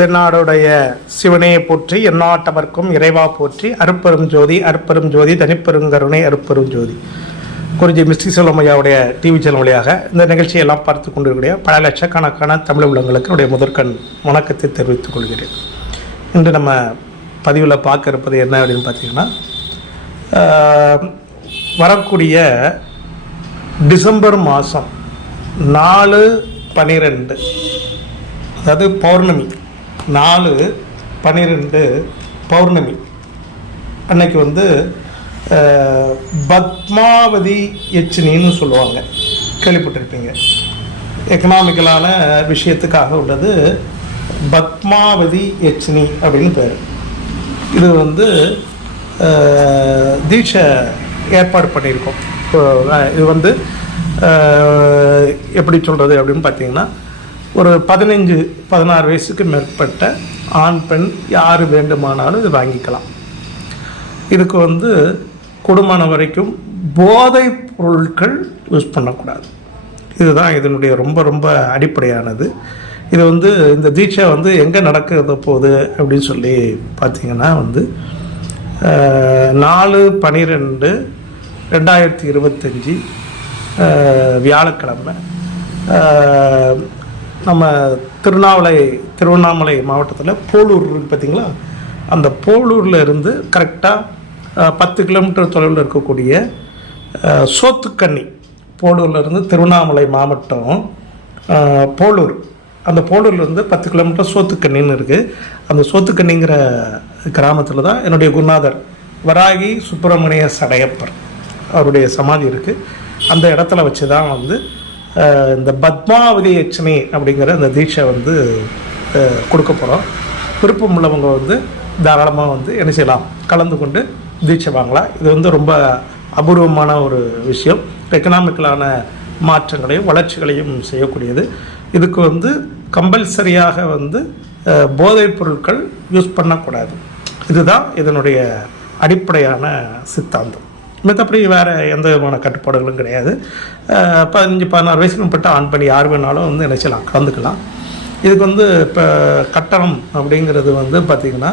தென்னாடுடைய சிவனையை போற்றி எந்நாட்டவர்க்கும் இறைவா போற்றி அருப்பெரும் ஜோதி அருப்பெரும் ஜோதி தனிப்பெருங்கருணை அருப்பெரும் ஜோதி. குறிஞ்சி மிஸ்டி செல்வமையாவுடைய டிவி சேனல் வழியாக இந்த நிகழ்ச்சியெல்லாம் பார்த்து கொண்டிருக்கிற பல லட்சக்கணக்கான தமிழ் உள்ளங்களுக்கு என்னுடைய முதற்கண் வணக்கத்தை தெரிவித்துக் கொள்கிறேன். இன்று நம்ம பதிவில் பார்க்க இருப்பது என்ன அப்படின்னு பார்த்தீங்கன்னா வரக்கூடிய டிசம்பர் மாதம் நாலு பனிரெண்டு அதாவது பௌர்ணமி. நாலு பன்னிரெண்டு பௌர்ணமி. அன்னைக்கு வந்து பத்மாவதி யட்சினின்னு சொல்லுவாங்க. கேள்விப்பட்டிருப்பீங்க. எக்கனாமிக்கலான விஷயத்துக்காக உள்ளது பத்மாவதி யட்சினி அப்படின்னு பேர். இது வந்து தீட்சை ஏற்பாடு பண்ணியிருக்கோம். இது வந்து எப்படி சொல்கிறது அப்படின்னு பார்த்தீங்கன்னா ஒரு பதினஞ்சு பதினாறு வயசுக்கு மேற்பட்ட ஆண் பெண் யார் வேண்டுமானாலும் இது வாங்கிக்கலாம். இதுக்கு வந்து குடும்பம் வரைக்கும் போதைப் பொருட்கள் யூஸ் பண்ணக்கூடாது. இதுதான் இதனுடைய ரொம்ப ரொம்ப அடிப்படையானது. இது வந்து இந்த தீட்சை வந்து எங்கே நடக்கிறது போகுது அப்படின்னு சொல்லி பார்த்தீங்கன்னா வந்து நாலு பனிரெண்டு ரெண்டாயிரத்தி இருபத்தஞ்சி வியாழக்கிழமை நம்ம திருநாவலை திருவண்ணாமலை மாவட்டத்தில் போலூர் இருக்குது பார்த்தீங்களா அந்த போலூரில் இருந்து கரெக்டாக பத்து கிலோமீட்டர் தொலைவில் இருக்கக்கூடிய சோத்துக்கண்ணி சோத்துக்கன்னி திருவண்ணாமலை மாவட்டம் போலூர். அந்த போலூர்லேருந்து பத்து கிலோமீட்டர் சோத்துக்கண்ணின்னு இருக்குது அந்த சோத்துக்கண்ணிங்கிற கிராமத்தில் தான் என்னுடைய குருநாதர் வராகி சுப்பிரமணிய சடையப்பர் அவருடைய சமாதி இருக்குது அந்த இடத்துல வச்சு தான் வந்து இந்த பத்மாவதி யட்சணி அப்படிங்கிற அந்த தீட்சை வந்து கொடுக்க போகிறோம் விருப்பம் உள்ளவங்க வந்து தாராளமாக வந்து என்ன செய்யலாம் கலந்து கொண்டு தீட்சை வாங்கலாம். இது வந்து ரொம்ப அபூர்வமான ஒரு விஷயம். எக்கனாமிக்கலான மாற்றங்களையும் வளர்ச்சிகளையும் செய்யக்கூடியது. இதுக்கு வந்து கம்பல்சரியாக வந்து போதைப் பொருட்கள் யூஸ் பண்ணக்கூடாது. இதுதான் இதனுடைய அடிப்படையான சித்தாந்தம். மற்றபடி வேறு எந்த விதமான கட்டுப்பாடுகளும் கிடையாது. பதினஞ்சு பதினாறு வயசுக்கு உட்பட்ட ஆண் பண்ணி யார் வேணாலும் வந்து நினைச்சலாம் கலந்துக்கலாம். இதுக்கு வந்து இப்போ கட்டணம் அப்படிங்கிறது வந்து பார்த்திங்கன்னா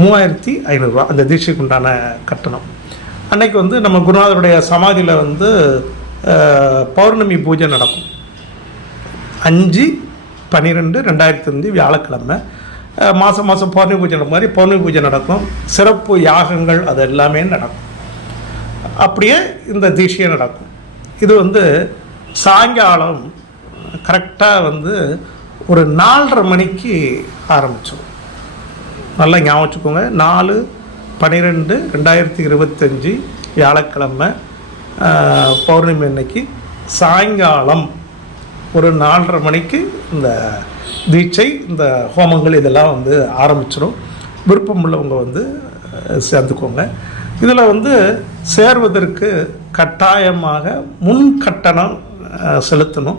மூவாயிரத்தி ஐநூறுரூவா அந்த தீட்சைக்கு உண்டான கட்டணம். அன்னைக்கு வந்து நம்ம குருநாதருடைய சமாதியில் வந்து பௌர்ணமி பூஜை நடக்கும். அஞ்சு பன்னிரெண்டு ரெண்டாயிரத்தி அஞ்சு வியாழக்கிழமை. மாதம் மாதம் பௌர்ணமி பூஜை நடக்கும் மாதிரி பௌர்ணமி பூஜை நடக்கும். சிறப்பு யாகங்கள் அது எல்லாமே நடக்கும். அப்படியே இந்த தீட்சையை நடக்கும். இது வந்து சாயங்காலம் கரெக்டாக வந்து ஒரு நாலரை மணிக்கு ஆரம்பிச்சிடும். நல்லா ஞாபகம் வச்சுக்கோங்க. நாலு பன்னிரெண்டு ரெண்டாயிரத்தி இருபத்தஞ்சி வியாழக்கிழமை பௌர்ணமி அன்னைக்கு சாயங்காலம் ஒரு நாலரை மணிக்கு இந்த தீட்சை இந்த ஹோமங்கள் இதெல்லாம் வந்து ஆரம்பிச்சிடும். விருப்பம் உள்ளவங்க வந்து சேர்ந்துக்கோங்க. இதில் வந்து சேர்வதற்கு கட்டாயமாக முன் கட்டணம் செலுத்தணும்.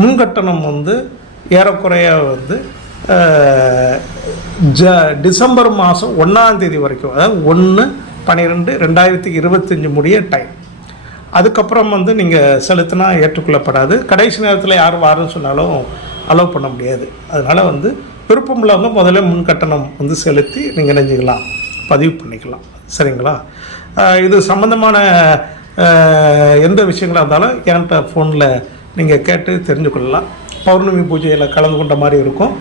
முன்கட்டணம் வந்து ஏறக்குறைய வந்து ஜ டிசம்பர் மாதம் ஒன்றாந்தேதி வரைக்கும் அதாவது ஒன்று பன்னிரெண்டு ரெண்டாயிரத்தி இருபத்தஞ்சி முடிய டைம் அதுக்கப்புறம் வந்து நீங்கள் செலுத்தினா ஏற்றுக்கொள்ளப்படாது. கடைசி நேரத்தில் யார் வாருன்னு சொன்னாலும் அலோவ் பண்ண முடியாது. அதனால் வந்து விருப்பம் உள்ளவங்க முதல்ல முன்கட்டணம் வந்து செலுத்தி நீங்கள் நினைஞ்சிக்கலாம் பதிவு பண்ணிக்கலாம். சரிங்களா? இது சம்மந்தமான எந்த விஷயங்களாக இருந்தாலும் என்கிட்ட ஃபோனில் நீங்கள் கேட்டு தெரிஞ்சு கொள்ளலாம். பௌர்ணமி பூஜையில் கலந்து கொண்ட மாதிரி இருக்கும்.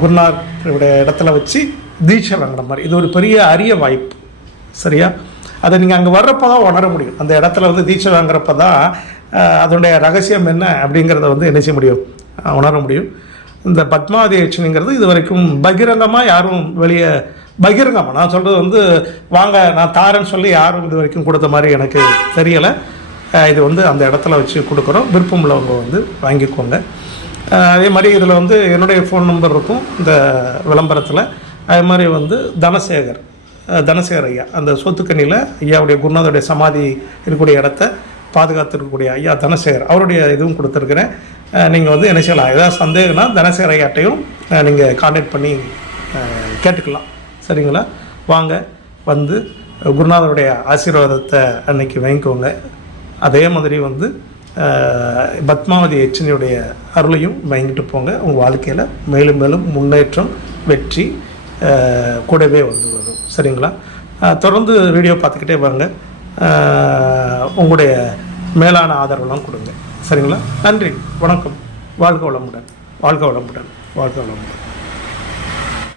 குருநாருடைய இடத்துல வச்சு தீட்சை வாங்கின மாதிரி. இது ஒரு பெரிய அரிய வாய்ப்பு. சரியா? அதை நீங்கள் அங்கே வர்றப்போ தான் உணர முடியும். அந்த இடத்துல வந்து தீட்சை வாங்குறப்ப தான் அதனுடைய ரகசியம் என்ன அப்படிங்கிறத வந்து என்ன செய்ய முடியும்? உணர முடியும். இந்த பத்மாவதி யட்சணிங்கிறது இது வரைக்கும் பகிரங்கமாக யாரும் வெளியே பகிரங்கம் நான் சொல்கிறது வந்து வாங்க நான் தாரேன்னு சொல்லி யாரும் இது வரைக்கும் கொடுத்த மாதிரி எனக்கு தெரியலை. இது வந்து அந்த இடத்துல வச்சு கொடுக்குறோம். விருப்பம் உள்ளவங்க வந்து வாங்கிக்கோங்க. அதே மாதிரி இதில் வந்து என்னுடைய ஃபோன் நம்பர் இருக்கும் இந்த விளம்பரத்தில். அதே மாதிரி வந்து தனசேகர் தனசேகர் ஐயா. அந்த சொத்துக்கண்ணியில் ஐயாவுடைய குருநாதருடைய சமாதி இருக்கக்கூடிய இடத்த பாதுகாத்துருக்கக்கூடிய ஐயா தனசேகர். அவருடைய இதுவும் கொடுத்துருக்குறேன். நீங்கள் வந்து என்ன செய்யலாம்? ஏதாவது சந்தேகம்னா தனசேகர் ஐயாட்டையும் நீங்கள் காண்டாக்ட் பண்ணி கேட்டுக்கலாம். சரிங்களா? வாங்க வந்து குருநாதருடைய ஆசீர்வாதத்தை அன்னைக்கு வாங்கிக்கோங்க. அதே மாதிரி வந்து பத்மாவதி எச்சனியுடைய அருளையும் வாங்கிட்டு போங்க. உங்கள் வாழ்க்கையில் மேலும் மேலும் முன்னேற்றம் வெற்றி கூடவே வந்து வரும். சரிங்களா? தொடர்ந்து வீடியோ பார்த்துக்கிட்டே வாங்க. உங்களுடைய மேலான ஆதரவெல்லாம் கொடுங்க. சரிங்களா? நன்றி. வணக்கம். வாழ்க வளமுடன். வாழ்க வளமுடன். வாழ்க வளமுடன்.